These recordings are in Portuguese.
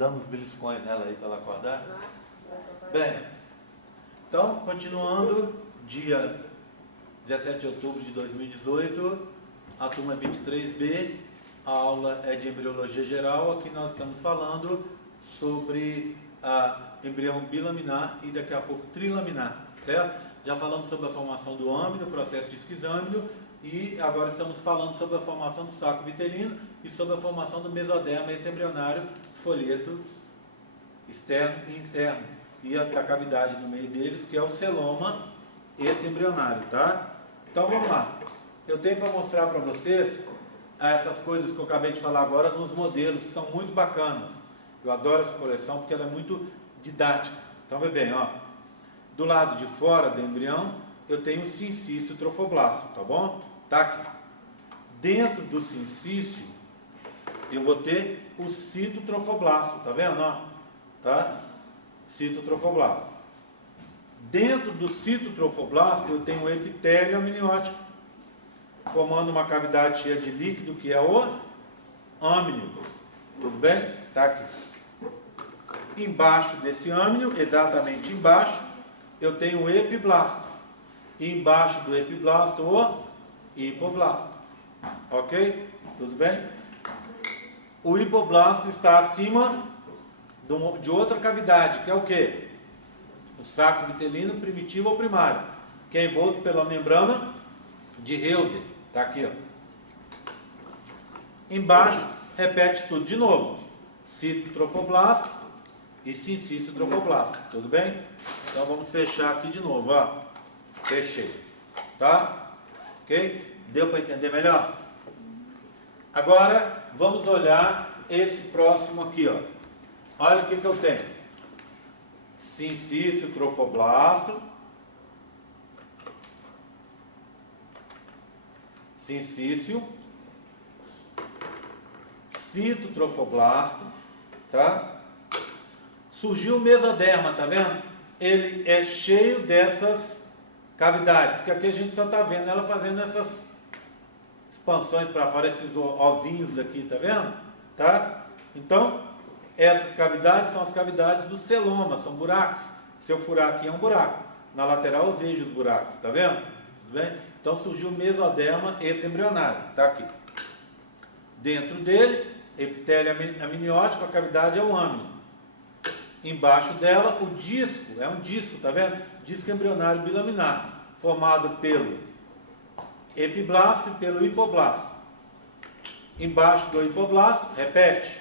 dando uns beliscões nela aí para ela acordar. Bem, então, continuando, dia 17 de outubro de 2018, a turma 23B, a aula é de embriologia geral. Aqui nós estamos falando sobre a embrião bilaminar e daqui a pouco trilaminar, certo? Já falamos sobre a formação do âmino, o processo de esquizâmbio, e agora estamos falando sobre a formação do saco vitelino e sobre a formação do mesoderma extraembrionário, folheto externo e interno, e a cavidade no meio deles, que é o celoma extraembrionário, tá? Então vamos lá. Eu tenho para mostrar para vocês essas coisas que eu acabei de falar agora nos modelos, que são muito bacanas. Eu adoro essa coleção porque ela é muito didática. Então vê bem, ó. Do lado de fora do embrião, eu tenho o sincício trofoblasto, tá bom? Tá aqui. Dentro do sincício, eu vou ter o citotrofoblasto, tá vendo, ó? Tá? Citotrofoblasto. Dentro do citotrofoblasto, eu tenho o epitélio amniótico, formando uma cavidade cheia de líquido, que é o âmnio. Tudo bem? Tá aqui. Embaixo desse âmnio, exatamente embaixo, eu tenho o epiblasto. E embaixo do epiblasto, o hipoblasto. Ok? Tudo bem? O hipoblasto está acima de outra cavidade, que é o quê? O saco vitelino primitivo ou primário, que é envolto pela membrana de Heuser. Está aqui, ó. Embaixo, repete tudo de novo. Citotrofoblasto e sincício trofoblasto. Tudo bem? Então vamos fechar aqui de novo, ó. Fechei. Tá? Ok? Deu para entender melhor? Agora, vamos olhar esse próximo aqui, ó. Olha o que eu tenho. Sincício trofoblasto. Sincício. Citotrofoblasto. Tá? Surgiu o mesoderma, tá vendo? Ele é cheio dessas cavidades, que aqui a gente só está vendo ela fazendo essas expansões para fora, esses ovinhos aqui, tá vendo? Tá? Então, essas cavidades são as cavidades do celoma, são buracos. Se eu furar aqui é um buraco. Na lateral eu vejo os buracos, tá vendo? Tudo bem? Então surgiu o mesoderma extraembrionário, tá aqui. Dentro dele, epitélio amniótico, a cavidade é o âmino. Embaixo dela, o disco, é um disco, tá vendo? Disco embrionário bilaminar, formado pelo epiblasto e pelo hipoblasto. Embaixo do hipoblasto, repete,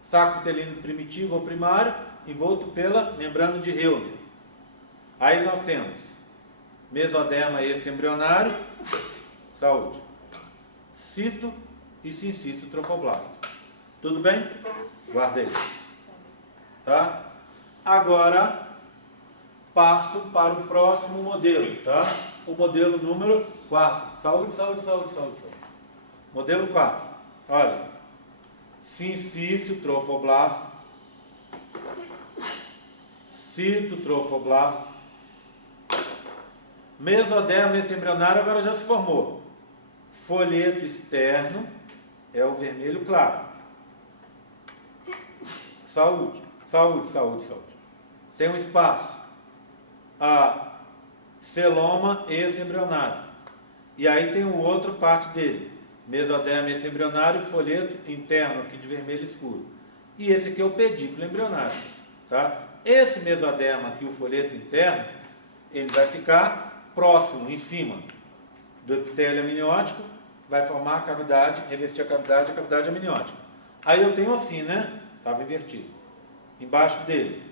saco vitelino primitivo ou primário, envolto pela membrana de Heuser. Aí nós temos mesoderma extraembrionário, saúde, cito e sincício trofoblasto. Tudo bem? Guardei. Tá? Agora, passo para o próximo modelo, tá? O modelo número 4. Saúde, saúde, saúde, saúde, saúde. Modelo 4. Olha. Sincício trofoblasto. Citotrofoblasto. Mesoderma extraembrionário agora já se formou. Folheto externo é o vermelho claro. Saúde, saúde, saúde, saúde. Tem um espaço. A celoma extraembrionário. E aí tem o outro parte dele. Mesoderma extraembrionário, folheto interno aqui de vermelho escuro. E esse aqui é o pedículo embrionário. Tá? Esse mesoderma aqui, o folheto interno, ele vai ficar próximo, em cima do epitélio amniótico, vai formar a cavidade, revestir a cavidade amniótica. Aí eu tenho assim, né? Estava invertido. Embaixo dele,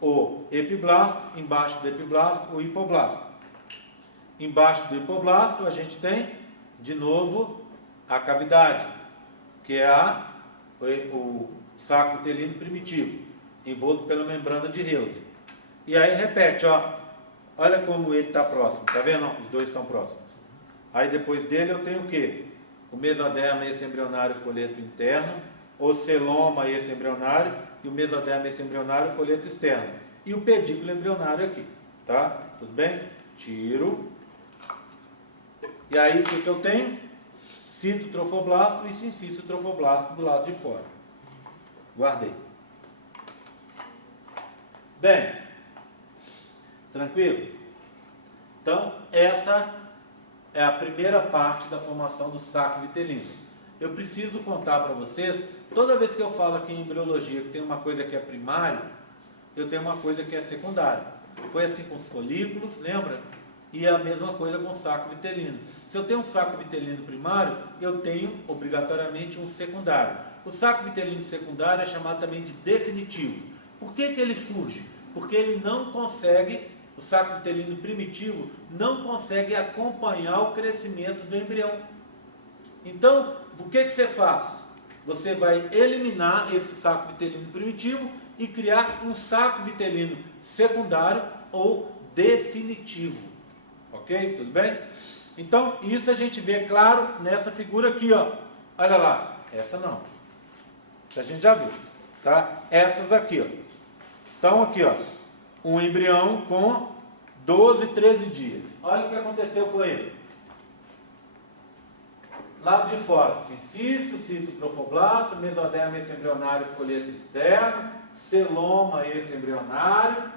o epiblasto, embaixo do epiblasto, o hipoblasto. Embaixo do hipoblasto, a gente tem, de novo, a cavidade, que é o saco vitelino primitivo, envolto pela membrana de Heuser. E aí repete, ó. Olha como ele está próximo, tá vendo? Os dois estão próximos. Aí depois dele eu tenho o quê? O mesoderma extraembrionário, folheto interno, o celoma extraembrionário e o mesoderma extraembrionário, folheto externo. E o pedículo embrionário aqui, tá? Tudo bem? Tiro. E aí o que eu tenho? citotrofoblasto e sincício trofoblasto do lado de fora. Guardei. Bem, tranquilo? Então, essa é a primeira parte da formação do saco vitelino. Eu preciso contar para vocês, toda vez que eu falo aqui em embriologia que tem uma coisa que é primário, eu tenho uma coisa que é secundária. Foi assim com os folículos, lembra? E é a mesma coisa com o saco vitelino. Se eu tenho um saco vitelino primário, eu tenho obrigatoriamente um secundário. O saco vitelino secundário é chamado também de definitivo. Por que ele surge? Porque ele não consegue, o saco vitelino primitivo não consegue acompanhar o crescimento do embrião. Então, o que você faz? Você vai eliminar esse saco vitelino primitivo e criar um saco vitelino secundário ou definitivo. Ok? Tudo bem? Então, isso a gente vê claro nessa figura aqui, ó. Olha lá. Essa não. Essa a gente já viu. Tá? Essas aqui, ó. Então, aqui, ó. Um embrião com 12, 13 dias. Olha o que aconteceu com ele. Lado de fora, sincício, citotrofoblasto, mesoderma extraembrionário, folheto externo, celoma extraembrionário,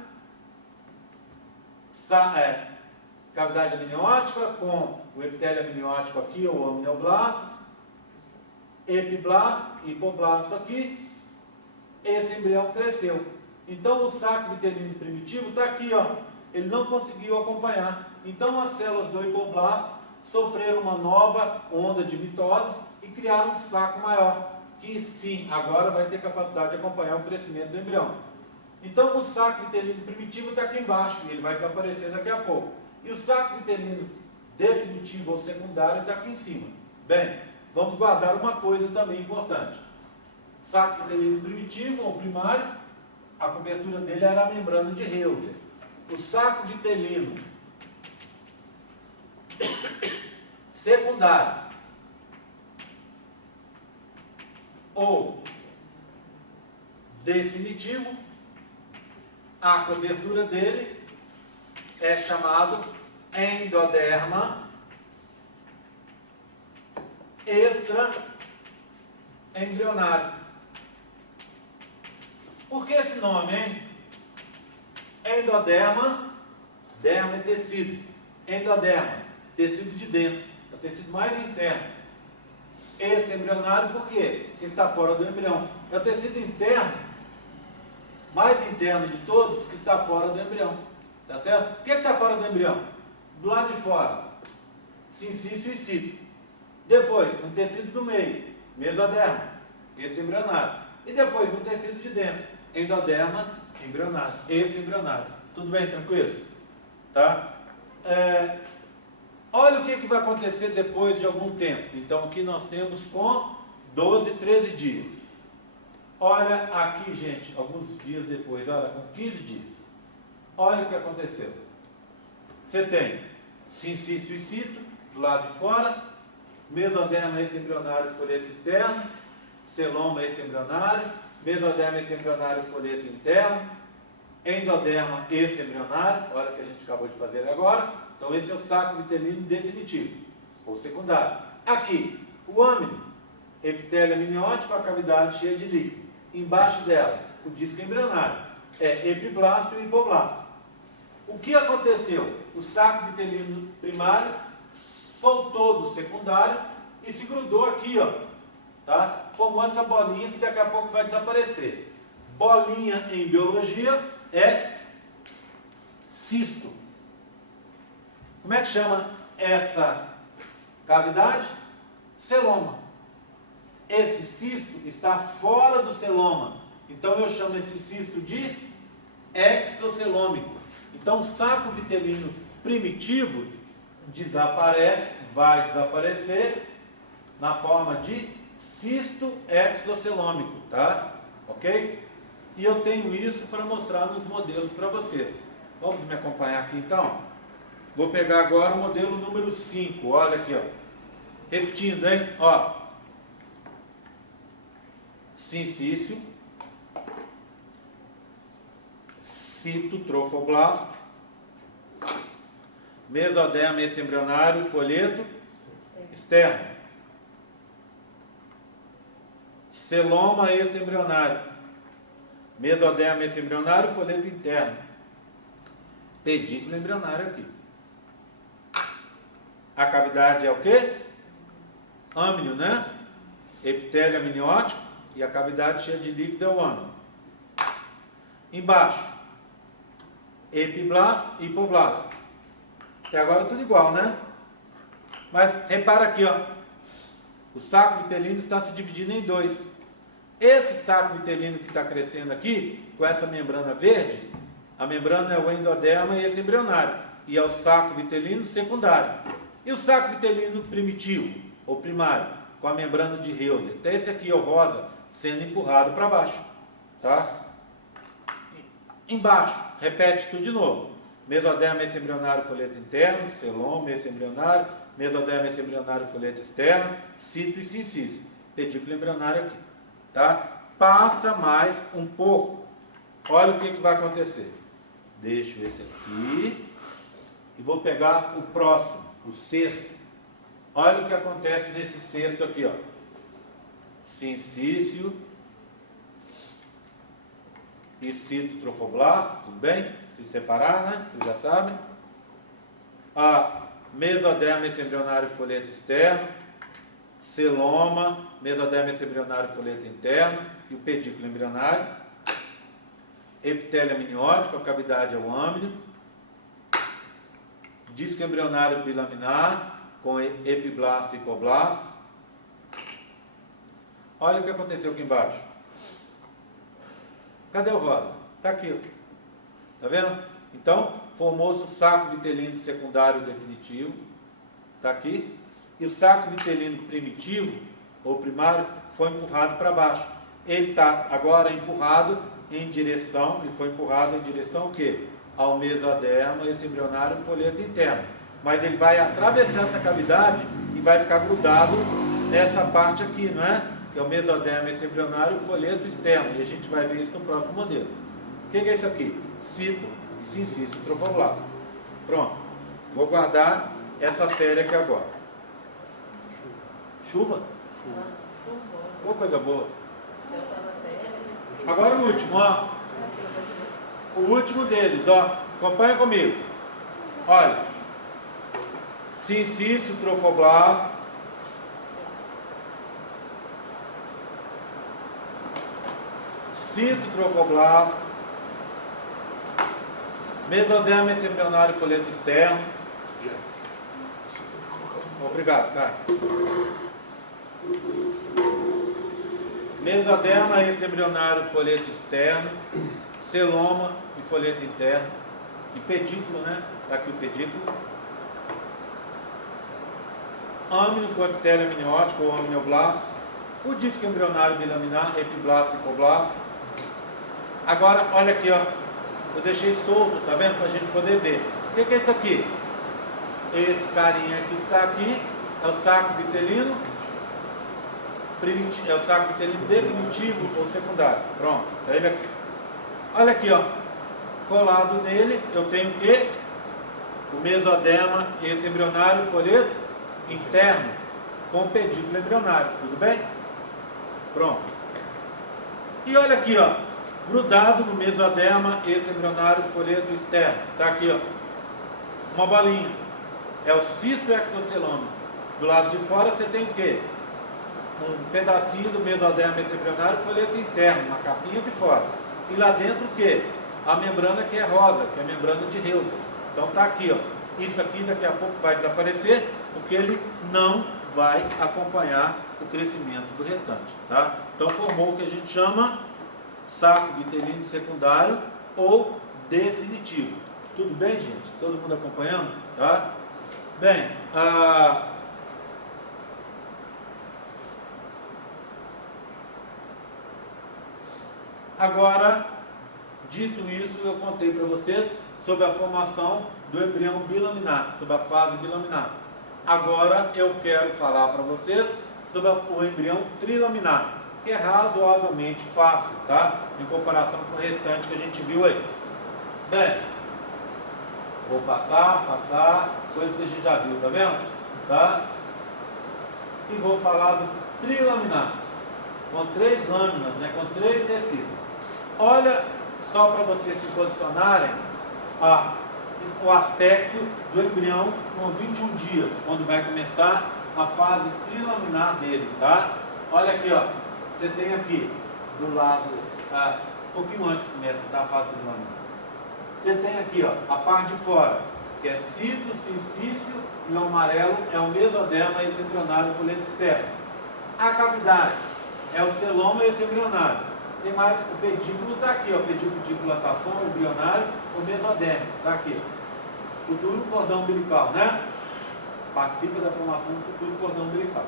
cavidade amniótica com o epitélio amniótico aqui, ou amnioblastos, epiblasto, hipoblasto aqui, esse embrião cresceu. Então o saco vitelino primitivo está aqui, ó, ele não conseguiu acompanhar. Então as células do hipoblasto sofreram uma nova onda de mitose e criaram um saco maior, que sim, agora vai ter capacidade de acompanhar o crescimento do embrião. Então o saco vitelino primitivo está aqui embaixo, e ele vai desaparecer daqui a pouco. E o saco vitelino definitivo ou secundário está aqui em cima. Bem, vamos guardar uma coisa também importante. Saco vitelino primitivo ou primário, a cobertura dele era a membrana de Heuser. O saco vitelino secundário ou definitivo, a cobertura dele é chamado endoderma extraembrionário. Por que esse nome, hein? Endoderma, derma é tecido, endoderma, tecido de dentro, é o tecido mais interno. Extraembrionário por quê? Porque está fora do embrião. É o tecido interno, mais interno de todos, que está fora do embrião. Tá certo? O que está fora do embrião? Do lado de fora, sincício e cito. Depois, um tecido do meio, mesoderma, extraembrionário. E depois, um tecido de dentro, endoderma, embrionário, extraembrionário. Tudo bem, tranquilo? Tá? Olha o que vai acontecer depois de algum tempo. Então, aqui nós temos com 12, 13 dias. Olha aqui, gente, alguns dias depois, olha, com 15 dias. Olha o que aconteceu. Você tem sincício e cito, do lado de fora, mesoderma extraembrionário, folheto externo, celoma extraembrionário, mesoderma extraembrionário, folheto interno, endoderma extraembrionário, olha o que a gente acabou de fazer agora. Então esse é o saco vitelino definitivo, ou secundário. Aqui, o âmino, epitélio amniótico, a cavidade cheia de líquido. Embaixo dela, o disco embrionário, é epiblasto e hipoblasto. O que aconteceu? O saco vitelino primário soltou do secundário e se grudou aqui, ó, tá? Formou essa bolinha que daqui a pouco vai desaparecer. Bolinha em biologia é cisto. Como é que chama essa cavidade? Celoma. Esse cisto está fora do celoma. Então eu chamo esse cisto de exocelômico. Então o saco vitelino primitivo desaparece, vai desaparecer na forma de cisto exocelômico, tá? Ok? E eu tenho isso para mostrar nos modelos para vocês. Vamos me acompanhar aqui então? Vou pegar agora o modelo número 5, olha aqui, ó. Repetindo, hein? Ó. Sincício, citotrofoblasto, mesoderma extraembrionário, folheto externo. celoma extra-embrionário, mesoderma extra-embrionário, folheto interno, pedículo embrionário aqui. A cavidade é o quê? Âmnio, né? Epitélio amniótico e a cavidade cheia de líquido é o âmnio. Embaixo, epiblasto e hipoblasto. Até agora tudo igual, né? Mas repara aqui, ó. O saco vitelino está se dividindo em dois. Esse saco vitelino que está crescendo aqui, com essa membrana verde, a membrana é o endoderma extra-embrionário e é o saco vitelino secundário. E o saco vitelino primitivo, ou primário, com a membrana de Heuser. Até esse aqui, o rosa, sendo empurrado para baixo. Tá? Embaixo, repete tudo de novo. Mesoderma extra-embrionário, folheto interno, celoma extra-embrionário, mesoderma extra-embrionário, folheto externo, cito e sincício. Pedículo embrionário aqui. Tá? Passa mais um pouco. Olha o que vai acontecer. Deixo esse aqui e vou pegar o próximo, o sexto. Olha o que acontece nesse sexto aqui, ó. Sincício e cito trofoblasto, tudo bem? Se separar, né? Vocês já sabem. A mesoderma extra-embrionário, folheto externo, celoma, mesoderma extra-embrionário, folheto interno e o pedículo embrionário. Epitélio amniótico, a cavidade é o âmnio. Disco embrionário bilaminar com epiblasto e hipoblasto. Olha o que aconteceu aqui embaixo. Cadê o rosa? Está aqui. Está vendo? Então, formou-se o saco vitelino secundário definitivo. Está aqui. E o saco vitelino primitivo, ou primário, foi empurrado para baixo. Ele está agora empurrado em direção, ele foi empurrado em direção ao quê? Ao mesoderma extra-embrionário, folheto interno. Mas ele vai atravessar essa cavidade e vai ficar grudado nessa parte aqui, não é? Que é o mesoderma extra-embrionário, folheto externo. E a gente vai ver isso no próximo modelo. O que é isso aqui? Cito e sincício trofoblasto. Pronto. Vou guardar essa série aqui agora. Chuva? Boa coisa boa. Agora o último, ó. O último deles, ó. Acompanha comigo. Olha. Sincício trofoblasto. Cito trofoblasto. Mesoderma extra-embrionário, folheto externo. Obrigado, cara. Mesoderma extra-embrionário, folheto externo, celoma e folheto interno, e pedículo, né? Está aqui o pedículo. Âmnio com epitélio amniótico ou amnioblasto, o disco embrionário bilaminar, epiblasto e hipoblasto. Agora, olha aqui, ó. Eu deixei solto, tá vendo? Para a gente poder ver. O que é isso aqui? Esse carinha que está aqui é o saco vitelino. É o saco vitelino definitivo ou secundário. Pronto, é ele aqui. Olha aqui, ó. Colado nele, eu tenho o quê? O mesoderma extra-embrionário, folheto interno, com pedículo embrionário. Tudo bem? Pronto. E olha aqui, ó. Grudado no mesoderma extra-embrionário, folheto externo. Está aqui, ó. Uma bolinha. É o cisto exoceloma. Do lado de fora você tem o quê? Um pedacinho do mesoderma extra-embrionário, folheto interno, uma capinha de fora. E lá dentro o quê? A membrana que é rosa, que é a membrana de Heuser. Então tá aqui, ó. Isso aqui daqui a pouco vai desaparecer, porque ele não vai acompanhar o crescimento do restante, tá? Então formou o que a gente chama saco vitelino secundário ou definitivo. Tudo bem, gente? Todo mundo acompanhando? Tá? Bem, agora, dito isso, eu contei para vocês sobre a formação do embrião bilaminar, sobre a fase bilaminar. Agora eu quero falar para vocês sobre o embrião trilaminar, que é razoavelmente fácil, tá? Em comparação com o restante que a gente viu aí. Bem, vou passar, coisas que a gente já viu, tá vendo? Tá? E vou falar do trilaminar. com 3 lâminas, né, com 3 tecidos. Olha só para vocês se posicionarem o aspecto do embrião com 21 dias, quando vai começar a fase trilaminar dele, tá? Olha aqui, ó, você tem aqui do lado, um pouquinho antes começa, tá, a fase trilaminar. Você tem aqui, ó, a parte de fora, que é cito, sincício, e o amarelo é o mesoderma esse embrionário folheto externo. A cavidade é o celoma esse embrionário. Tem mais, o pedículo está aqui, ó, pedículo de dilatação, embrionário, o mesoderma, está aqui. Futuro cordão umbilical, né? Participa da formação do futuro cordão umbilical.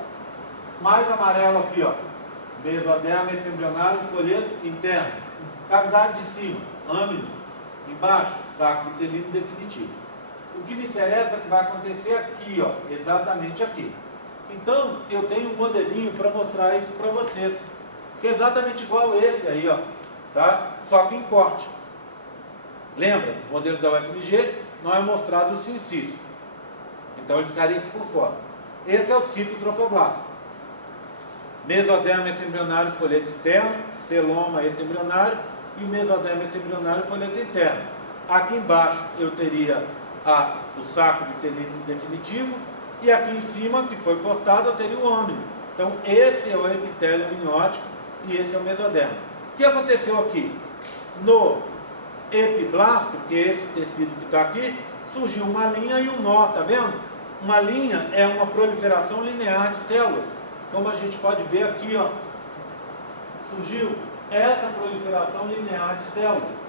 Mais amarelo aqui, ó, mesoderma esse embrionário, folheto interno. Cavidade de cima, âmino. Embaixo, saco vitelino definitivo. O que me interessa é que vai acontecer aqui, ó, exatamente aqui. Então, eu tenho um modelinho para mostrar isso para vocês, que é exatamente igual esse aí, ó, tá? Só que em corte. Lembra, os modelos da UFMG não é mostrado o sincício. Então, ele estaria aqui por fora. Esse é o citotrofoblasto. Mesoderma esse embrionário, folheto externo, celoma esse embrionário, e o mesoderma esse embrionário, folheto interno. Aqui embaixo eu teria o saco vitelino definitivo, e aqui em cima, que foi cortado, eu teria o âmino. Então, esse é o epitélio amniótico e esse é o mesoderma. O que aconteceu aqui? No epiblasto, que é esse tecido que está aqui, surgiu uma linha e um nó, tá vendo? Uma linha é uma proliferação linear de células, como a gente pode ver aqui, ó. Surgiu essa proliferação linear de células.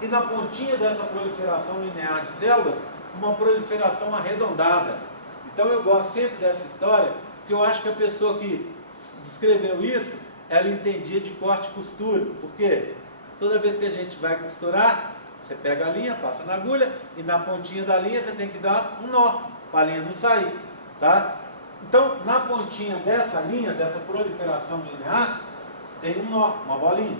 E na pontinha dessa proliferação linear de células, uma proliferação arredondada. Então eu gosto sempre dessa história, porque eu acho que a pessoa que descreveu isso, ela entendia de corte e costura. Porque toda vez que a gente vai costurar, você pega a linha, passa na agulha, e na pontinha da linha você tem que dar um nó, para a linha não sair, tá? Então, na pontinha dessa linha, dessa proliferação linear, tem um nó, uma bolinha,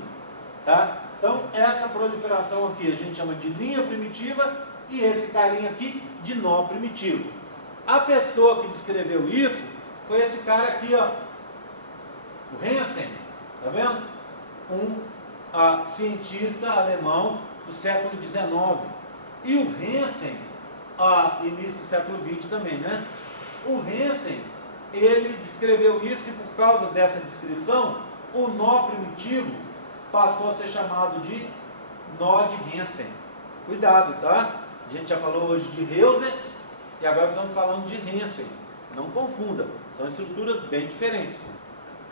tá? Então, essa proliferação aqui a gente chama de linha primitiva e esse carinha aqui de nó primitivo. A pessoa que descreveu isso foi esse cara aqui, ó, o Hansen, tá vendo? Um cientista alemão do século XIX. E o Hansen, início do século XX também, né? O Hansen, ele descreveu isso e por causa dessa descrição, o nó primitivo passou a ser chamado de nó de Hansen. Cuidado, tá? A gente já falou hoje de Hauser e agora estamos falando de Hansen. Não confunda, são estruturas bem diferentes.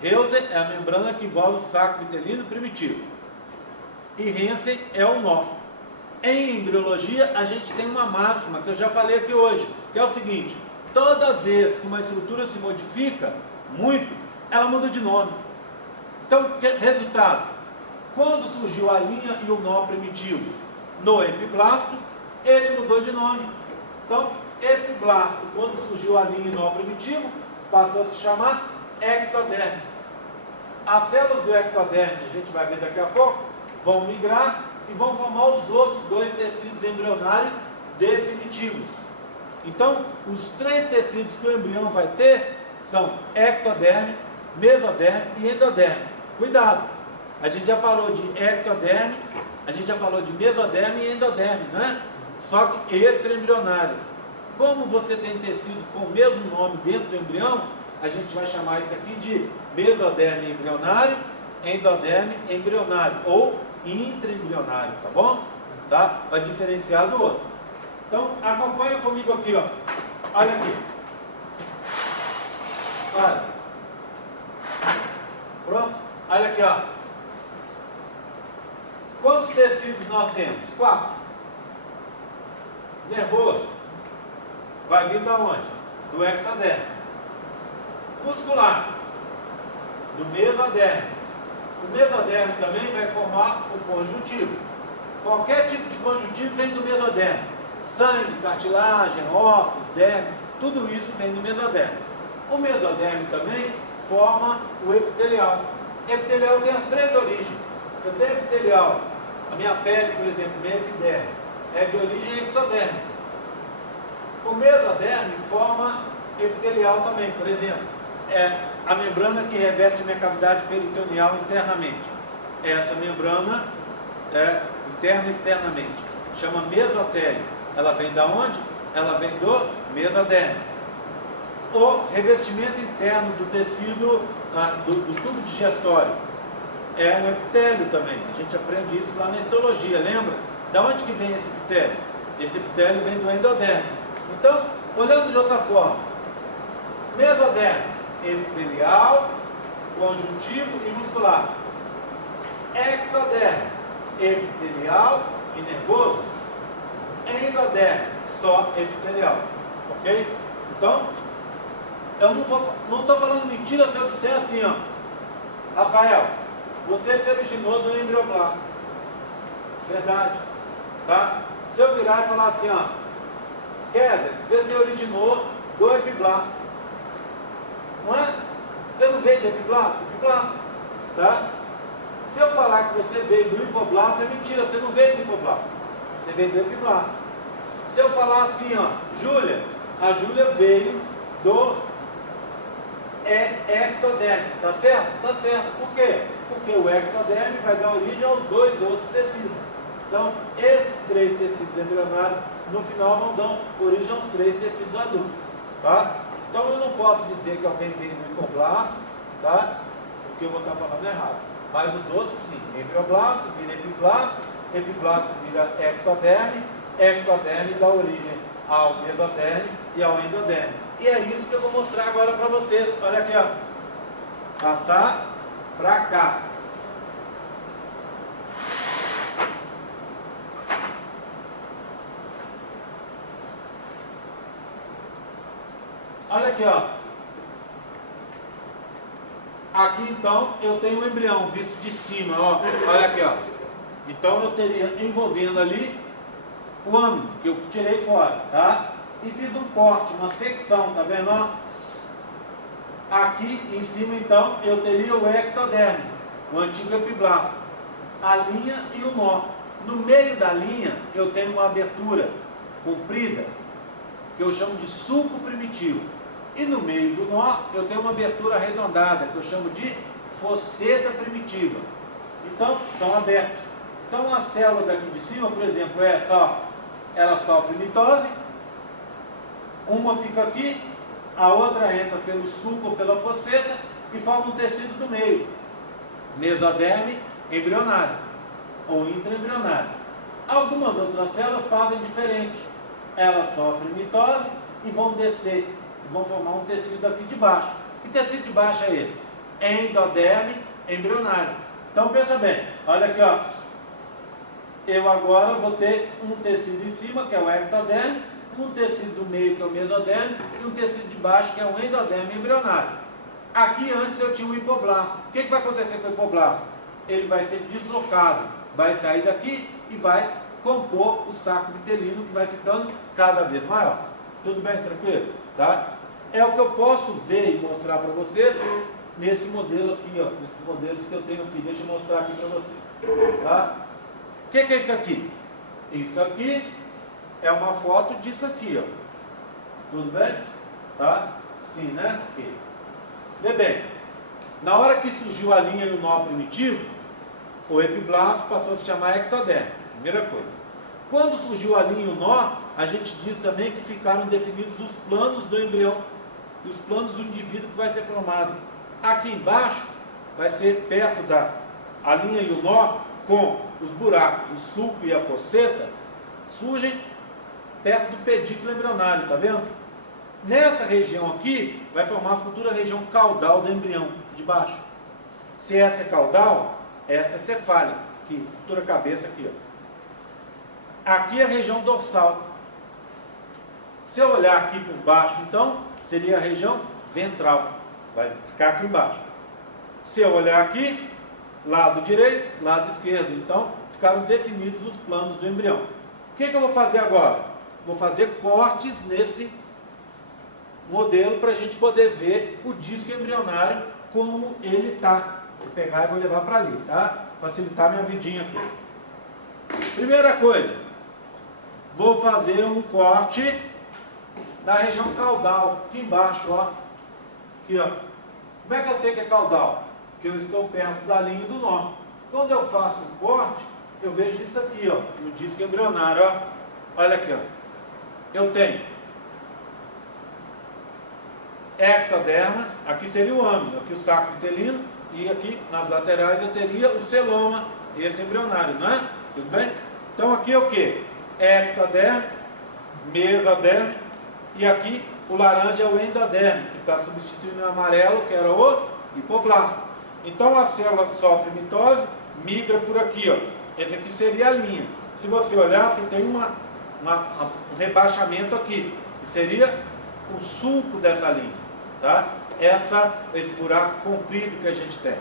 Hauser é a membrana que envolve o saco vitelino primitivo. E Hansen é o nó. Em embriologia, a gente tem uma máxima que eu já falei aqui hoje, que é o seguinte: toda vez que uma estrutura se modifica muito, ela muda de nome. Então, resultado, quando surgiu a linha e o nó primitivo no epiblasto, ele mudou de nome. Então, epiblasto, quando surgiu a linha e o nó primitivo, passou a se chamar ectoderme. As células do ectoderme, a gente vai ver daqui a pouco, vão migrar e vão formar os outros 2 tecidos embrionários definitivos. Então, os 3 tecidos que o embrião vai ter são ectoderme, mesoderme e endoderme. Cuidado! A gente já falou de ectoderme, a gente já falou de mesoderme e endoderme, né? Só que extraembrionários. Como você tem tecidos com o mesmo nome dentro do embrião, a gente vai chamar isso aqui de mesoderme embrionário, endoderme embrionário ou intraembrionário, tá bom? Tá? Para diferenciar do outro. Então, acompanha comigo aqui, ó. Olha aqui. Olha. Pronto? Olha aqui, ó. Quantos tecidos nós temos? 4. Nervoso. Vai vir da onde? Do ectoderme. Muscular. Do mesoderme. O mesoderme também vai formar o conjuntivo. Qualquer tipo de conjuntivo vem do mesoderme. Sangue, cartilagem, ossos, derme, tudo isso vem do mesoderme. O mesoderme também forma o epitelial. Epitelial tem as 3 origens. Eu tenho epitelial. A minha pele, por exemplo, minha epiderme, é de origem ectodérmica. O mesoderme forma epitelial também. Por exemplo, a membrana que reveste a minha cavidade peritoneal internamente. Essa membrana é interna e externamente. Chama mesotélio. Ela vem da onde? Ela vem do mesoderme. O revestimento interno do tecido, do tubo digestório, é um epitélio também. A gente aprende isso lá na histologia, lembra? Da onde que vem esse epitélio? Esse epitélio vem do endoderme. Então, olhando de outra forma, mesoderme, epitelial, conjuntivo e muscular. Ectoderme, epitelial e nervoso. Endoderme, só epitelial. Ok? Então, eu não estou falando mentira se eu disser assim, ó. Rafael, você se originou do embrioblasto. Verdade. Tá? Se eu virar e falar assim, ó, Kézia, você se originou do epiblasto. Não é? Você não veio do epiblasto? Epiblasto. Tá? Se eu falar que você veio do hipoblasto, é mentira, você não veio do hipoblasto. Você veio do epiblasto. Se eu falar assim, ó, Júlia, a Júlia veio do ectoderme. Tá certo? Tá certo. Por quê? Porque o ectoderme vai dar origem aos dois outros tecidos. Então, esses 3 tecidos embrionários, no final, vão dar origem aos 3 tecidos adultos. Tá? Então, eu não posso dizer que alguém veio do hipoblasto, tá? Porque eu vou estar falando errado. Mas os outros, sim. Embrioblasto vira epiblasto, epiblasto vira ectoderme, ectoderme dá origem ao mesoderme e ao endoderme. E é isso que eu vou mostrar agora para vocês. Olha aqui, ó. Passar para cá. Olha aqui, ó. Aqui, então, eu tenho um embrião visto de cima, ó. Olha aqui, ó. Então, eu teria envolvendo ali o âmago, que eu tirei fora, tá? E fiz um corte, uma secção, tá vendo, ó? Aqui em cima, então, eu teria o ectoderme, o antigo epiblasto, a linha e o nó. No meio da linha, eu tenho uma abertura comprida, que eu chamo de sulco primitivo. E no meio do nó, eu tenho uma abertura arredondada, que eu chamo de fosseta primitiva. Então, são abertos. Então, a célula daqui de cima, por exemplo, essa, ó, ela sofre mitose. Uma fica aqui, a outra entra pelo sulco ou pela fosseta e forma um tecido do meio. Mesoderme embrionário ou intraembrionário. Algumas outras células fazem diferente. Elas sofrem mitose e vão descer, vão formar um tecido aqui de baixo. Que tecido de baixo é esse? Endoderme embrionário. Então pensa bem, olha aqui, ó. Eu agora vou ter um tecido em cima, que é o ectoderme, um tecido do meio, que é o mesoderme, e um tecido de baixo, que é o endoderme embrionário. Aqui antes eu tinha o hipoblasto. O que vai acontecer com o hipoblasto? Ele vai ser deslocado, vai sair daqui e vai compor o saco vitelino, que vai ficando cada vez maior. Tudo bem? Tranquilo? Tá? É o que eu posso ver e mostrar para vocês nesse modelo aqui, ó, nesses modelos que eu tenho aqui. Deixa eu mostrar aqui para vocês. Tá? O que é isso aqui? Isso aqui é uma foto disso aqui, ó. Tudo bem? Tá? Sim, né? Ok. Vê bem, na hora que surgiu a linha e o nó primitivo, o epiblasto passou a se chamar ectoderme. Primeira coisa. Quando surgiu a linha e o nó, a gente diz também que ficaram definidos os planos do embrião, e os planos do indivíduo que vai ser formado. Aqui embaixo, vai ser perto da a linha e o nó, com os buracos, o sulco e a fosseta, surgem perto do pedículo embrionário, tá vendo? Nessa região aqui, vai formar a futura região caudal do embrião, de baixo. Se essa é caudal, essa é cefálica, aqui, futura cabeça aqui, ó. Aqui é a região dorsal. Se eu olhar aqui por baixo, então, seria a região ventral. Vai ficar aqui embaixo. Se eu olhar aqui, lado direito, lado esquerdo. Então, ficaram definidos os planos do embrião. O que eu vou fazer agora? Vou fazer cortes nesse modelo para a gente poder ver o disco embrionário como ele está. Vou pegar e vou levar para ali, tá? Facilitar minha vidinha aqui. Primeira coisa, vou fazer um corte da região caudal, aqui embaixo, ó. Aqui, ó. Como é que eu sei que é caudal? Porque eu estou perto da linha do nó. Quando eu faço um corte, eu vejo isso aqui, ó, no disco embrionário, ó. Olha aqui, ó. Eu tenho ectoderma, aqui seria o âmino, aqui o saco vitelino, e aqui nas laterais eu teria o celoma, esse embrionário, não é? Tudo bem? Então aqui é o que? Ectoderma, mesoderma, e aqui o laranja é o endoderme, que está substituindo o amarelo, que era o hipoblasto. Então a célula sofre mitose, migra por aqui, ó. Esse aqui seria a linha. Se você olhar, você tem um rebaixamento aqui, que seria o sulco dessa linha, tá? Esse buraco comprido que a gente tem.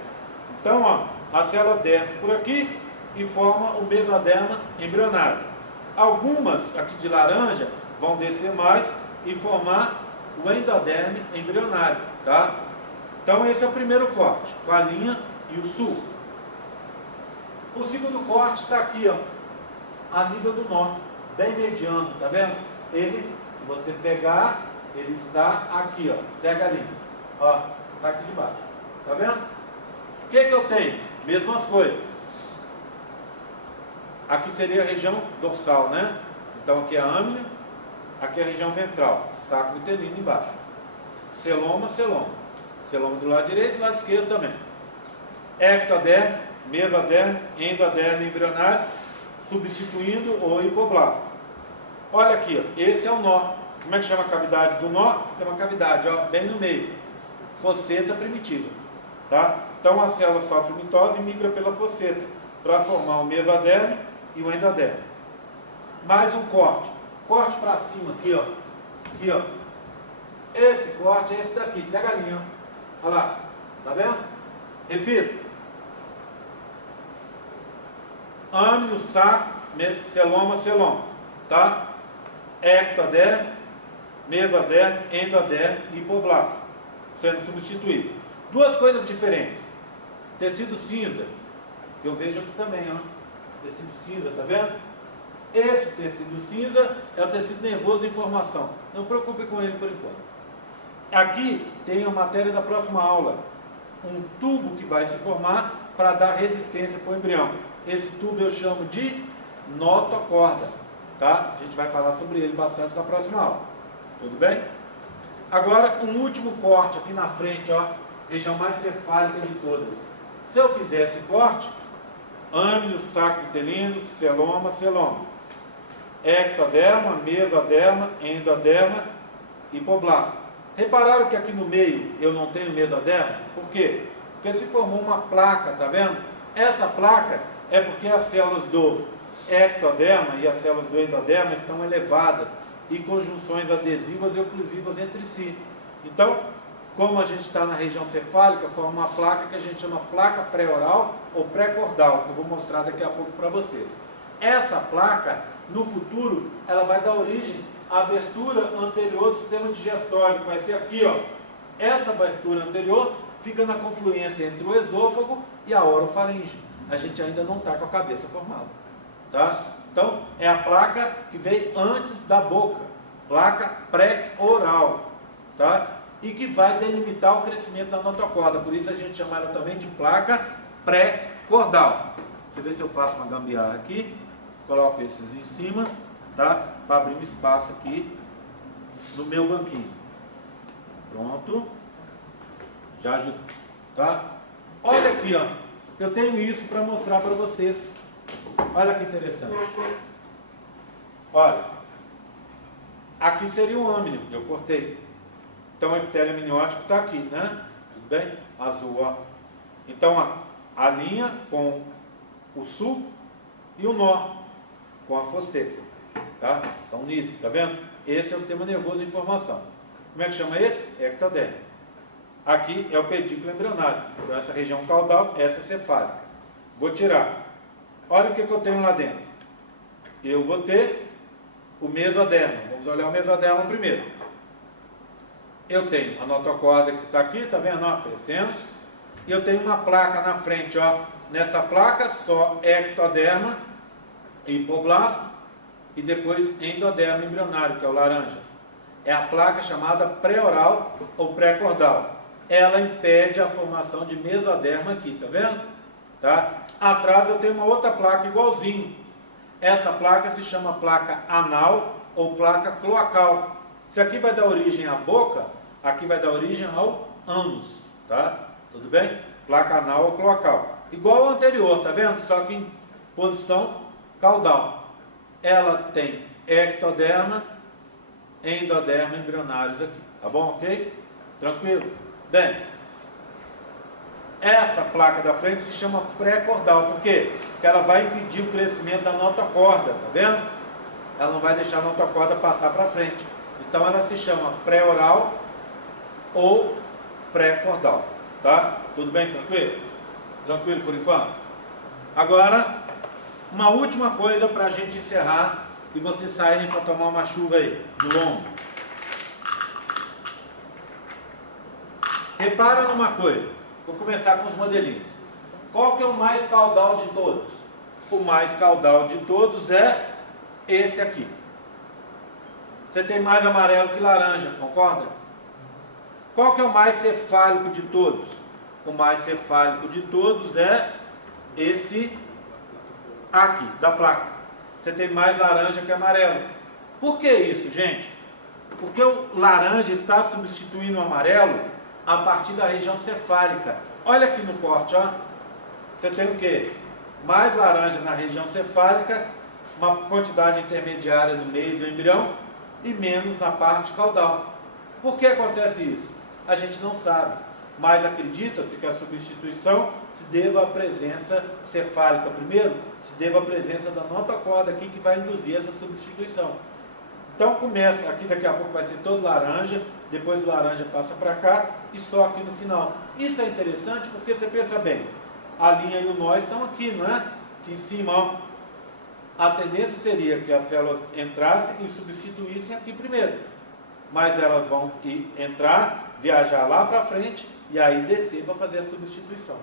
Então, ó, a célula desce por aqui e forma o mesoderma embrionário. Algumas aqui de laranja vão descer mais e formar o endoderme embrionário, tá? Então esse é o primeiro corte, com a linha e o sulco. O segundo corte está aqui, ó, a nível do nó, bem mediano, tá vendo? Ele, se você pegar, ele está aqui, ó, segue a linha. Ó, está aqui de baixo. Tá vendo? O que eu tenho? Mesmas coisas. Aqui seria a região dorsal, né? Então aqui é a âmina, aqui é a região ventral, saco vitelino embaixo. Celoma, celoma. Celoma do lado direito e do lado esquerdo também. Ectoderme, mesoderme, endoderme embrionário, substituindo o hipoblasto. Olha aqui, ó, esse é o nó. Como é que chama a cavidade do nó? Tem uma cavidade, ó, bem no meio. Fosseta primitiva, tá? Então a célula sofre mitose e migra pela fosseta para formar o mesoderme e o endoderme. Mais um corte. Corte para cima aqui, ó. Aqui, ó. Esse corte é esse daqui, segue a linha, ó. Olha lá, tá vendo? Repito. Âmino, saco, celoma, celoma, tá? Ectoderme, mesoderme, endoderme e hipoblasto sendo substituído. Duas coisas diferentes. Tecido cinza, que eu vejo aqui também, ó. Tecido cinza, tá vendo? Esse tecido cinza é o tecido nervoso em formação. Não preocupe com ele por enquanto. Aqui tem a matéria da próxima aula. Um tubo que vai se formar para dar resistência para o embrião. Esse tubo eu chamo de notocorda, tá? A gente vai falar sobre ele bastante na próxima aula. Tudo bem? Agora, um último corte aqui na frente, ó, região mais cefálica de todas. Se eu fizer esse corte, âmino, saco vitelino, celoma, celoma. Ectoderma, mesoderma, endoderma, hipoblasto. Repararam que aqui no meio eu não tenho mesoderma? Por quê? Porque se formou uma placa, tá vendo? Essa placa é porque as células do ectoderma e as células do endoderma estão elevadas e conjunções adesivas e oclusivas entre si. Então, como a gente está na região cefálica, forma uma placa que a gente chama placa pré-oral ou pré-cordal, que eu vou mostrar daqui a pouco para vocês. Essa placa, no futuro, ela vai dar origem à abertura anterior do sistema digestório, que vai ser aqui, ó. Essa abertura anterior fica na confluência entre o esôfago e a orofaringe. A gente ainda não está com a cabeça formada, tá? Então, é a placa que veio antes da boca, placa pré-oral, tá? E que vai delimitar o crescimento da notocorda, por isso a gente chama ela também de placa pré-cordal. Deixa eu ver se eu faço uma gambiarra aqui, coloco esses em cima, tá? Para abrir um espaço aqui no meu banquinho. Pronto. Já ajuda, tá? Olha aqui, ó. Eu tenho isso para mostrar para vocês. Olha que interessante. Olha. Aqui seria o âmino, eu cortei. Então o epitélio amniótico está aqui, né? Tudo bem? Azul, ó. Então, ó, a linha com o sulco e o nó com a fosseta, tá? São unidos, tá vendo? Esse é o sistema nervoso em formação. Como é que chama esse? Ectoderme. Aqui é o pedículo embrionário. Então essa região caudal, essa é cefálica. Vou tirar. Olha o que eu tenho lá dentro. Eu vou ter o mesoderma. Vamos olhar o mesoderma primeiro. Eu tenho a notocorda que está aqui, tá vendo? Ó, crescendo. E eu tenho uma placa na frente, ó. Nessa placa só ectoderma, hipoblasto e depois endoderma embrionário, que é o laranja. É a placa chamada pré-oral ou pré-cordal. ela impede a formação de mesoderma aqui, tá vendo? Tá? Atrás eu tenho uma outra placa igualzinho. Essa placa se chama placa anal ou placa cloacal. Se aqui vai dar origem à boca, aqui vai dar origem ao ânus, tá? Tudo bem? Placa anal ou cloacal. Igual ao anterior, tá vendo? Só que em posição caudal. Ela tem ectoderma, endoderma, embrionários aqui. Tá bom? Ok? Tranquilo? Bem, essa placa da frente se chama pré-cordal. Por quê? Porque ela vai impedir o crescimento da notocorda, tá vendo? Ela não vai deixar a notocorda passar para frente. Então ela se chama pré-oral ou pré-cordal. Tá? Tudo bem? Tranquilo? Tranquilo por enquanto? Agora, uma última coisa para a gente encerrar e vocês saírem para tomar uma chuva aí, no lombo. Repara numa coisa. Vou começar com os modelinhos. Qual que é o mais caudal de todos? O mais caudal de todos é esse aqui. Você tem mais amarelo que laranja, concorda? Qual que é o mais cefálico de todos? O mais cefálico de todos é esse aqui, da placa. Você tem mais laranja que amarelo. Por que isso, gente? Porque o laranja está substituindo o amarelo a partir da região cefálica. Olha aqui no corte, ó. Você tem o quê? Mais laranja na região cefálica, uma quantidade intermediária no meio do embrião e menos na parte caudal. Por que acontece isso? A gente não sabe, mas acredita-se que a substituição se deva à presença cefálica primeiro, se deva à presença da notocorda aqui que vai induzir essa substituição. Então começa, aqui daqui a pouco vai ser todo laranja, depois o laranja passa para cá e só aqui no final. Isso é interessante porque você pensa bem, a linha e o nó estão aqui, não é? Aqui em cima, ó. A tendência seria que as células entrassem e substituíssem aqui primeiro. Mas elas vão entrar, viajar lá para frente e aí descer para fazer a substituição.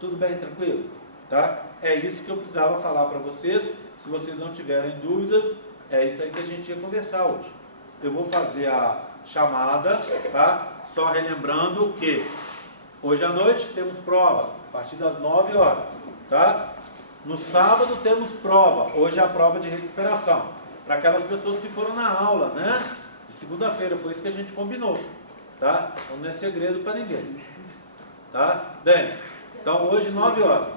Tudo bem, tranquilo? Tá? É isso que eu precisava falar para vocês. Se vocês não tiverem dúvidas, é isso aí que a gente ia conversar hoje. Eu vou fazer a chamada, tá? Só relembrando que hoje à noite temos prova, a partir das 9 horas, tá? No sábado temos prova, hoje é a prova de recuperação, para aquelas pessoas que foram na aula, né? De segunda-feira, foi isso que a gente combinou, tá? Então não é segredo para ninguém, tá? Bem, então hoje 9 horas,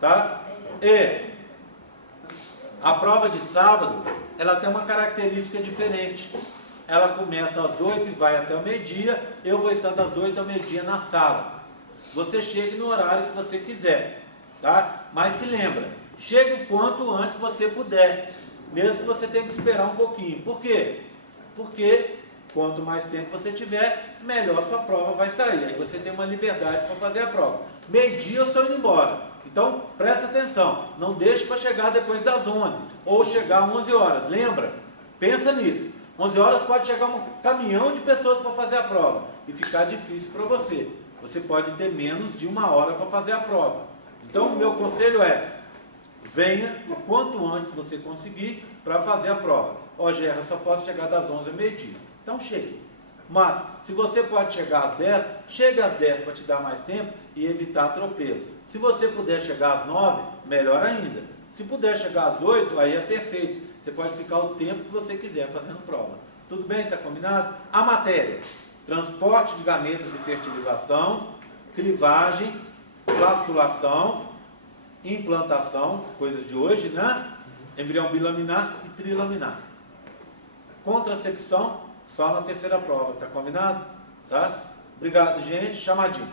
tá? E a prova de sábado, ela tem uma característica diferente. Ela começa às 8 e vai até o meio-dia, eu vou estar das 8 ao meio-dia na sala. Você chega no horário que você quiser, tá? Mas se lembra, chegue o quanto antes você puder, mesmo que você tenha que esperar um pouquinho. Por quê? Porque quanto mais tempo você tiver, melhor sua prova vai sair. Aí você tem uma liberdade para fazer a prova. Meio-dia eu estou indo embora. Então, presta atenção. Não deixe para chegar depois das 11. Ou chegar às 11 horas. Lembra? Pensa nisso. 11 horas pode chegar um caminhão de pessoas para fazer a prova. E ficar difícil para você. Você pode ter menos de 1 hora para fazer a prova. Então, o meu conselho é, venha o quanto antes você conseguir para fazer a prova. Ó, Gerra, eu só posso chegar das 11 ao meio-dia. Então, chegue. Mas, se você pode chegar às 10, chegue às 10 para te dar mais tempo e evitar atropelo. Se você puder chegar às 9, melhor ainda. Se puder chegar às 8, aí é perfeito. Você pode ficar o tempo que você quiser fazendo prova. Tudo bem? Está combinado? A matéria: transporte de gametas de fertilização, clivagem, plastulação, implantação, coisas de hoje, né? Embrião bilaminar e trilaminar. Contracepção, só na terceira prova, tá combinado? Tá? Obrigado, gente. Chamadinho.